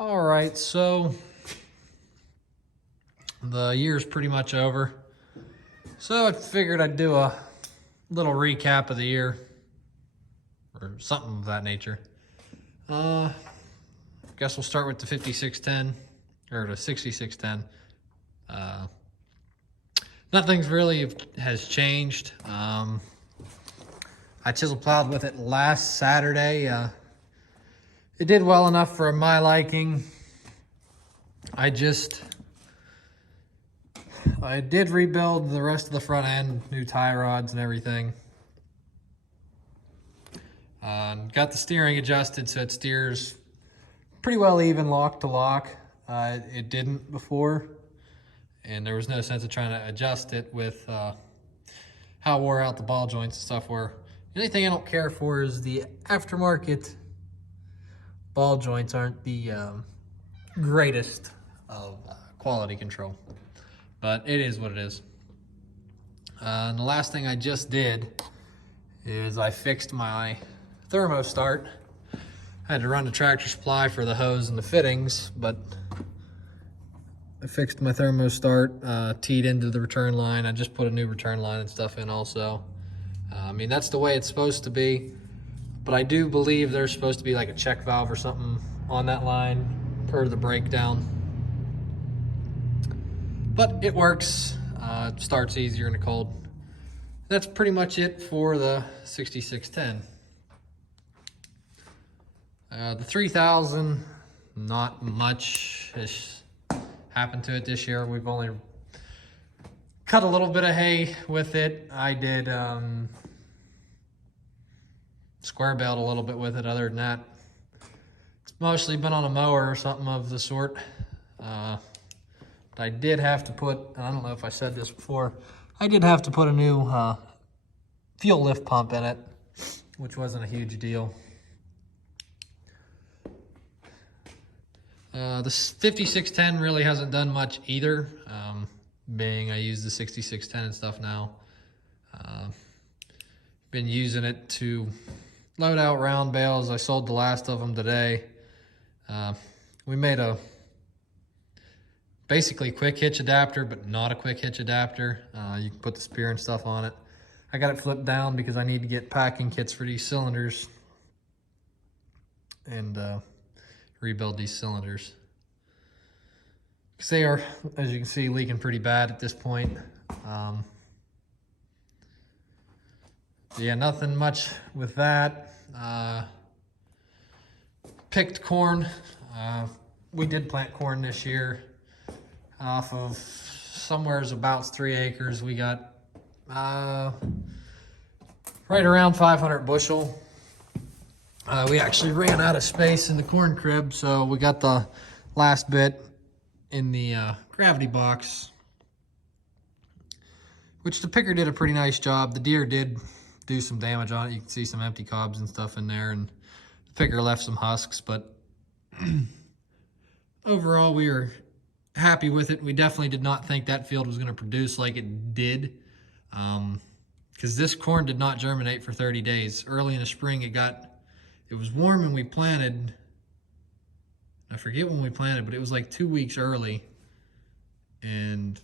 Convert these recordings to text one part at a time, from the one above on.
All right, so the year's pretty much over. So I figured I'd do a little recap of the year or something of that nature. Guess we'll start with the 5610 or the 6610. Nothing's really has changed. I chisel plowed with it last Saturday. It did well enough for my liking. I did rebuild the rest of the front end, new tie rods and everything. Got the steering adjusted so it steers pretty well even lock to lock. It didn't before, and there was no sense of trying to adjust it with how it wore out the ball joints and stuff were. The only thing I don't care for is the aftermarket ball joints aren't the greatest of quality control, but it is what it is. And the last thing I just did is I fixed my thermostat. I had to run to Tractor Supply for the hose and the fittings, but I fixed my thermostat, teed into the return line. I just put a new return line and stuff in also. I mean, that's the way it's supposed to be, but I do believe there's supposed to be like a check valve or something on that line per the breakdown. But it works. It starts easier in the cold. That's pretty much it for the 6610. The 3000, not much has happened to it this year. We've only cut a little bit of hay with it. I did square baled a little bit with it. Other than that, it's mostly been on a mower or something of the sort. I did have to put, and I don't know if I said this before, I did have to put a new fuel lift pump in it, which wasn't a huge deal. The 5610 really hasn't done much either, being I use the 6610 and stuff now. Been using it to load out round bales. I sold the last of them today. We made a basically quick hitch adapter, but not a quick hitch adapter. You can put the spear and stuff on it. I got it flipped down because I need to get packing kits for these cylinders and rebuild these cylinders. Because they are, as you can see, leaking pretty bad at this point. Yeah, nothing much with that. Picked corn. We did plant corn this year. Off of somewhere's about 3 acres, we got right around 500 bushel. We actually ran out of space in the corn crib, so we got the last bit in the gravity box, which the picker did a pretty nice job. The deer did do some damage on it. You can see some empty cobs and stuff in there, and the picker left some husks, but overall we were happy with it. We definitely did not think that field was going to produce like it did, because this corn did not germinate for 30 days. Early in the spring it was warm and we planted, I forget when we planted, but it was like 2 weeks early, and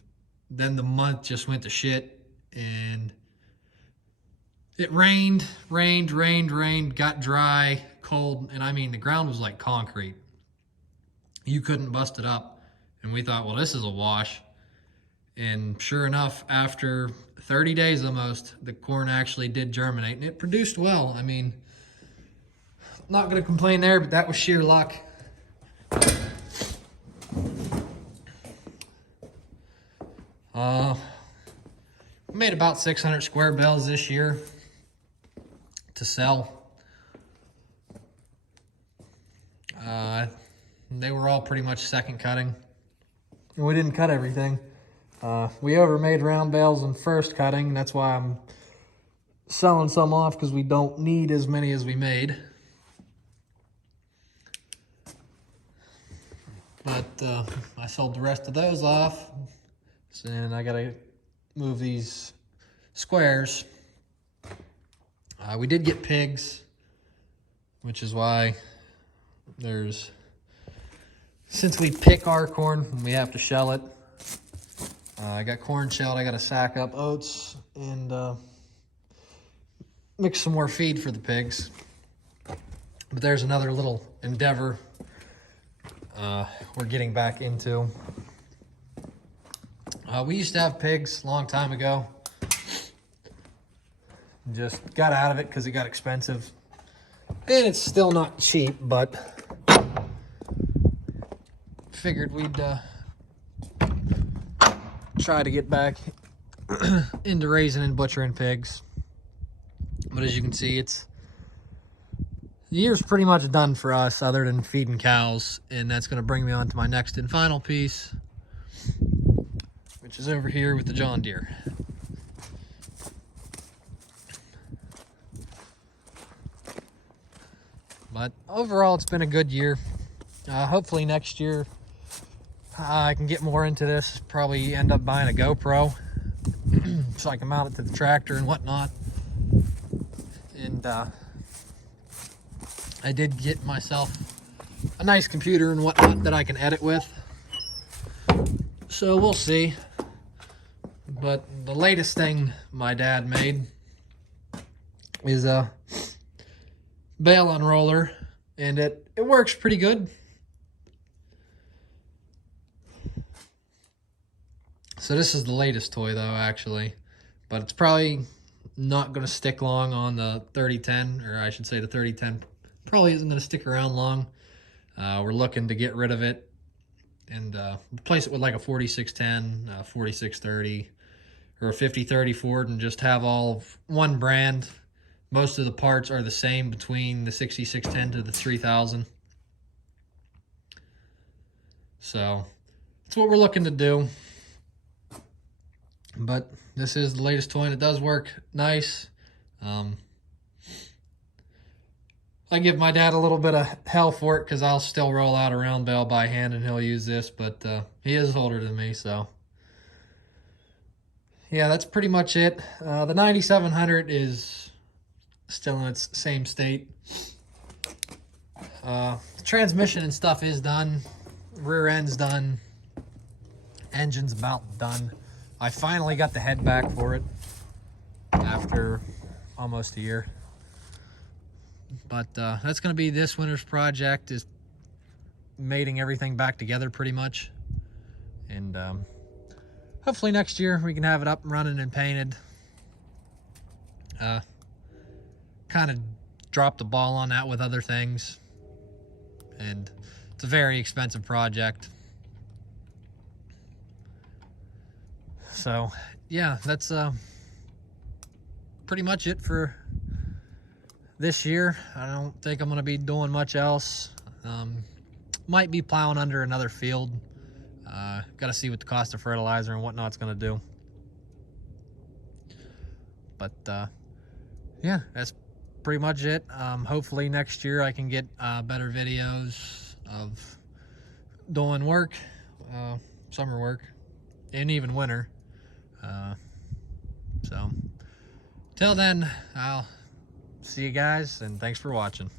then the month just went to shit, and it rained, got dry, cold, and I mean the ground was like concrete. You couldn't bust it up. And we thought, well, this is a wash. And sure enough, after 30 days almost, the corn actually did germinate, and it produced well. I mean, not going to complain there, but that was sheer luck. We made about 600 square bales this year to sell. They were all pretty much second cutting. And we didn't cut everything. We overmade round bales in first cutting, and that's why I'm selling some off, because we don't need as many as we made. But I sold the rest of those off, and I gotta move these squares. We did get pigs, which is why there's since we pick our corn, we have to shell it. I got corn shelled. I got to sack up oats and mix some more feed for the pigs. But there's another little endeavor we're getting back into. We used to have pigs a long time ago. Just got out of it because it got expensive. And it's still not cheap, but figured we'd try to get back into raising and butchering pigs. But as you can see, the year's pretty much done for us other than feeding cows. And that's going to bring me on to my next and final piece, which is over here with the John Deere. But overall, it's been a good year. Hopefully next year I can get more into this. Probably end up buying a GoPro so I can mount it to the tractor and whatnot. And I did get myself a nice computer and whatnot that I can edit with. So we'll see. But the latest thing my dad made is a bale unroller, and it works pretty good. So this is the latest toy though, actually, but it's probably not going to stick long on the 3010, or I should say the 3010 probably isn't going to stick around long. We're looking to get rid of it and replace it with like a 4610, 4630, or a 5030 Ford, and just have all one brand. Most of the parts are the same between the 6610 to the 3000. So that's what we're looking to do. But this is the latest toy, and it does work nice. I give my dad a little bit of hell for it because I'll still roll out a round bale by hand and he'll use this, but he is older than me, so. Yeah, that's pretty much it. The 9700 is still in its same state. The transmission and stuff is done. Rear end's done. Engine's about done. I finally got the head back for it after almost a year. But that's going to be this winter's project, is mating everything back together pretty much. And hopefully next year we can have it up and running and painted. Kind of dropped the ball on that with other things. And it's a very expensive project. So, yeah, that's pretty much it for this year. I don't think I'm going to be doing much else. Might be plowing under another field. Got to see what the cost of fertilizer and whatnot's going to do. But, yeah, that's pretty much it. Hopefully next year I can get better videos of doing work, summer work, and even winter. So, till then, I'll see you guys, and thanks for watching.